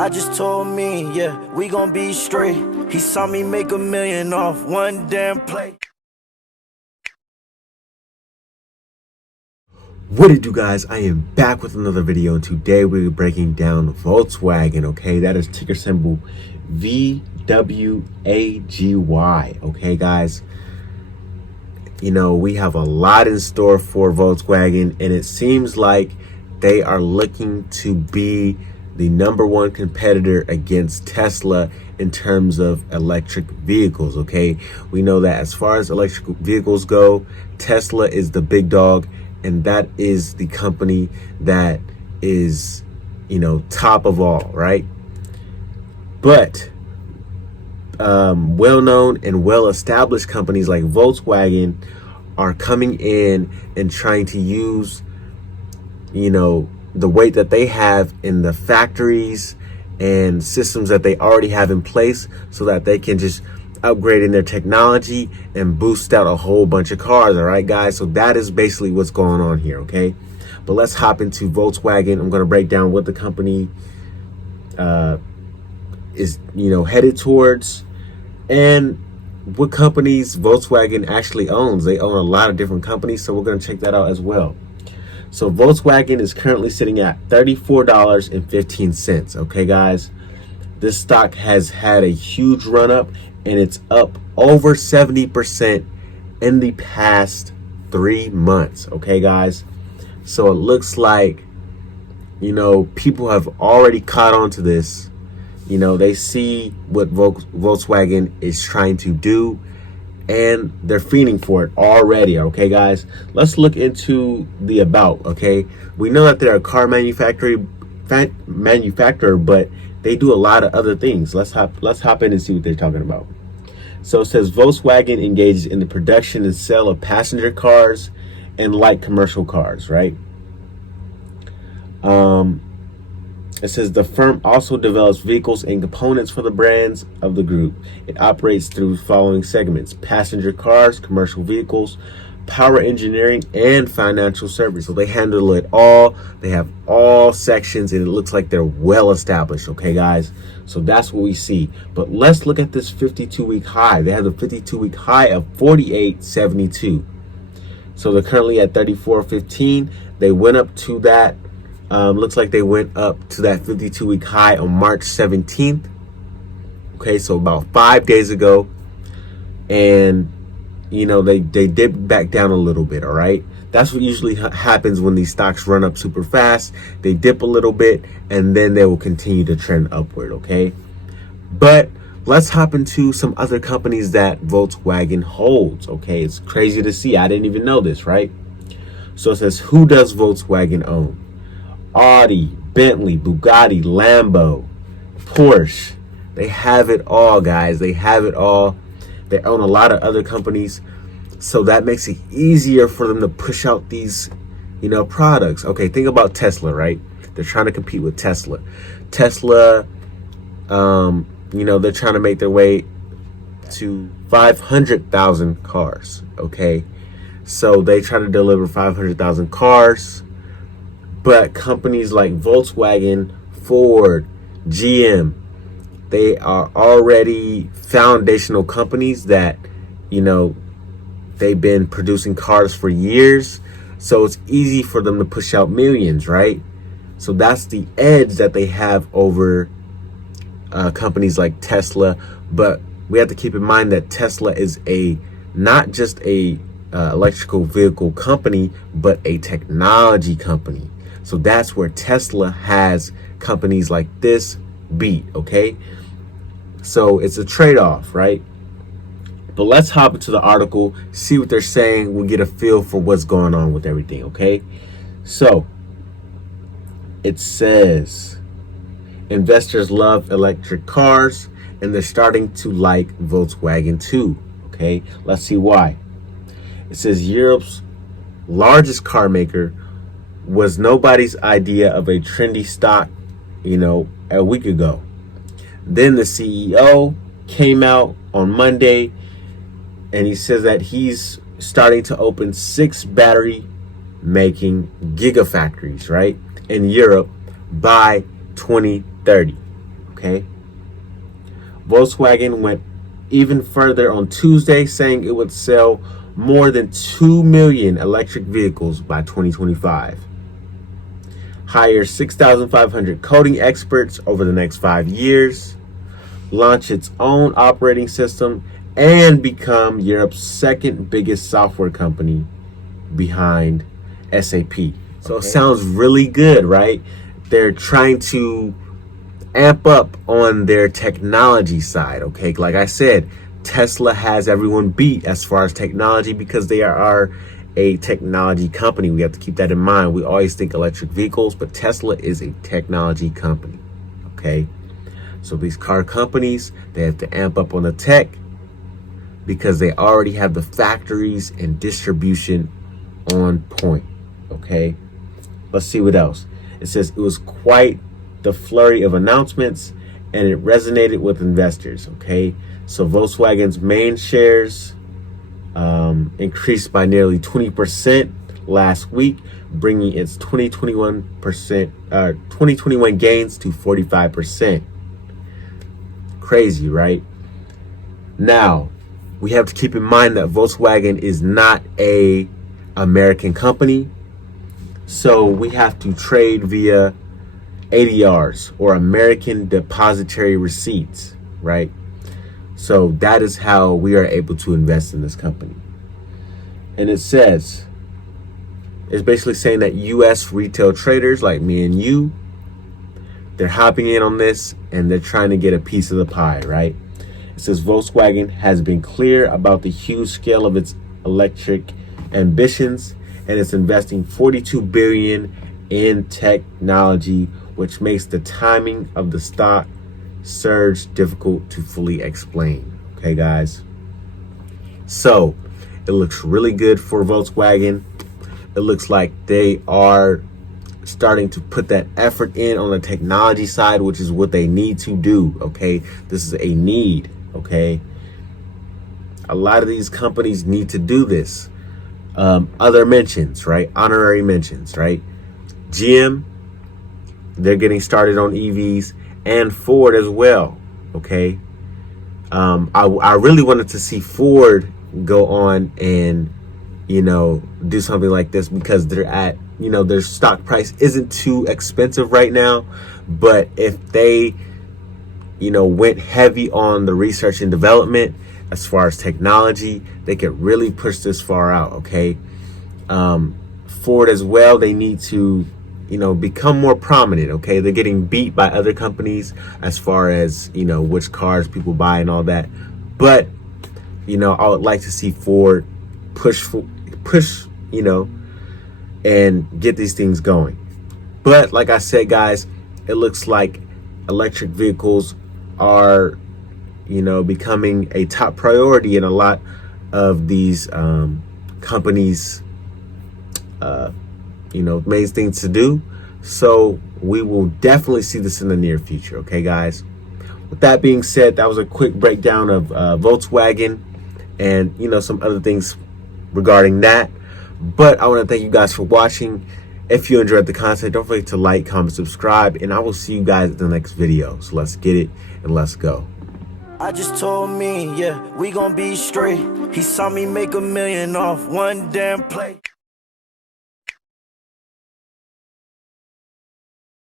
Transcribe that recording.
I just told me, yeah, we gon' be straight. He saw me make $1 million off one damn play. What it do, guys? I am back with another video, and today we're breaking down Volkswagen. Okay, that is ticker symbol VWAGY. Okay, guys, you know, we have a lot in store for Volkswagen, and it seems like they are looking to be the #1 competitor against Tesla in terms of electric vehicles. Okay, we know that as far as electric vehicles go, Tesla is the big dog, and that is the company that is, you know, top of all, right? But well-known and well-established companies like Volkswagen are coming in and trying to use, you know, the weight that they have in the factories and systems that they already have in place so that they can just upgrade in their technology and boost out a whole bunch of cars. All right, guys, so that is basically what's going on here. Okay, but let's hop into Volkswagen. I'm going to break down what the company is, you know, headed towards, and what companies Volkswagen actually owns. They own a lot of different companies, so we're going to check that out as well. So Volkswagen is currently sitting at $34.15. Okay, guys, this stock has had a huge run up, and it's up over 70% in the past 3 months. Okay, guys, so it looks like, you know, people have already caught on to this. You know, they see what Volkswagen is trying to do, and they're feeding for it already. Okay, guys, let's look into the about. Okay, we know that they're a car manufacturer, but they do a lot of other things. Let's hop in and see what they're talking about. So it says Volkswagen engages in the production and sale of passenger cars and light commercial cars, right? It says the firm also develops vehicles and components for the brands of the group. It operates through the following segments: passenger cars, commercial vehicles, power engineering, and financial service. So they handle it all. They have all sections, and it looks like they're well established. Okay, guys, so that's what we see. But let's look at this 52-week high. They have a 52-week high of 48.72. So they're currently at 34.15. They went up to that. Looks like they went up to that 52-week high on March 17th. Okay, so about 5 days ago. And, you know, they dipped back down a little bit, all right? That's what usually happens when these stocks run up super fast. They dip a little bit, and then they will continue to trend upward, okay? But let's hop into some other companies that Volkswagen holds, okay? It's crazy to see. I didn't even know this, right? So it says, who does Volkswagen own? Audi, Bentley, Bugatti, Lambo, Porsche. They have it all, guys. They have it all. They own a lot of other companies, so that makes it easier for them to push out these, you know, products. Okay, think about Tesla, right? They're trying to compete with Tesla. Tesla, you know, they're trying to make their way to 500,000 cars. Okay, so they try to deliver 500,000 cars. But companies like Volkswagen, Ford, GM, they are already foundational companies that, you know, they've been producing cars for years. So it's easy for them to push out millions, right? So that's the edge that they have over companies like Tesla. But we have to keep in mind that Tesla is not just a electrical vehicle company, but a technology company. So that's where Tesla has companies like this beat, okay? So it's a trade-off, right? But let's hop into the article, see what they're saying. We'll get a feel for what's going on with everything, okay? So it says investors love electric cars, and they're starting to like Volkswagen too, okay? Let's see why. It says Europe's largest car maker was nobody's idea of a trendy stock, you know, a week ago. Then the CEO came out on Monday, and he says that he's starting to open 6 battery making gigafactories, right, in Europe by 2030. okay? Volkswagen went even further on Tuesday, saying it would sell more than 2 million electric vehicles by 2025. Hire 6,500 coding experts over the next 5 years. Launch its own operating system and become Europe's second biggest software company behind SAP. So it sounds really good, right? They're trying to amp up on their technology side, okay? Like I said, Tesla has everyone beat as far as technology because they are a technology company. We have to keep that in mind. We always think electric vehicles, but Tesla is a technology company, okay? So these car companies, they have to amp up on the tech because they already have the factories and distribution on point, okay? Let's see what else. It says it was quite the flurry of announcements and it resonated with investors, okay? So Volkswagen's main shares increased by nearly 20% last week, bringing its 2021 gains to 45%. Crazy, right? Now, we have to keep in mind that Volkswagen is not a American company, so we have to trade via ADRs or American Depository Receipts, right? So that is how we are able to invest in this company. And it says, it's basically saying that U.S. retail traders like me and you, they're hopping in on this and they're trying to get a piece of the pie, right? It says Volkswagen has been clear about the huge scale of its electric ambitions and it's investing $42 billion in technology, which makes the timing of the stock surge difficult to fully explain. Okay, guys. So it looks really good for Volkswagen. It looks like they are starting to put that effort in on the technology side, which is what they need to do. Okay, this is a need. Okay, a lot of these companies need to do this. Other mentions, right? Honorary mentions, right? GM, they're getting started on EVs, and Ford as well. Okay, I really wanted to see Ford go on and do something like this because they're at their stock price isn't too expensive right now, but if they went heavy on the research and development as far as technology, they could really push this far out. Okay, Ford as well, they need to become more prominent. Okay, they're getting beat by other companies as far as which cars people buy and all that, but I would like to see Ford push and get these things going. But like I said, guys, it looks like electric vehicles are becoming a top priority in a lot of these companies main things to do. So we will definitely see this in the near future. Okay, guys, with that being said, that was a quick breakdown of Volkswagen and some other things regarding that. But I want to thank you guys for watching. If you enjoyed the content, don't forget to like, comment, subscribe, and I will see you guys in the next video. So let's get it and let's go. I just told me, yeah, we gon' be straight. He saw me make $1 million off one damn play.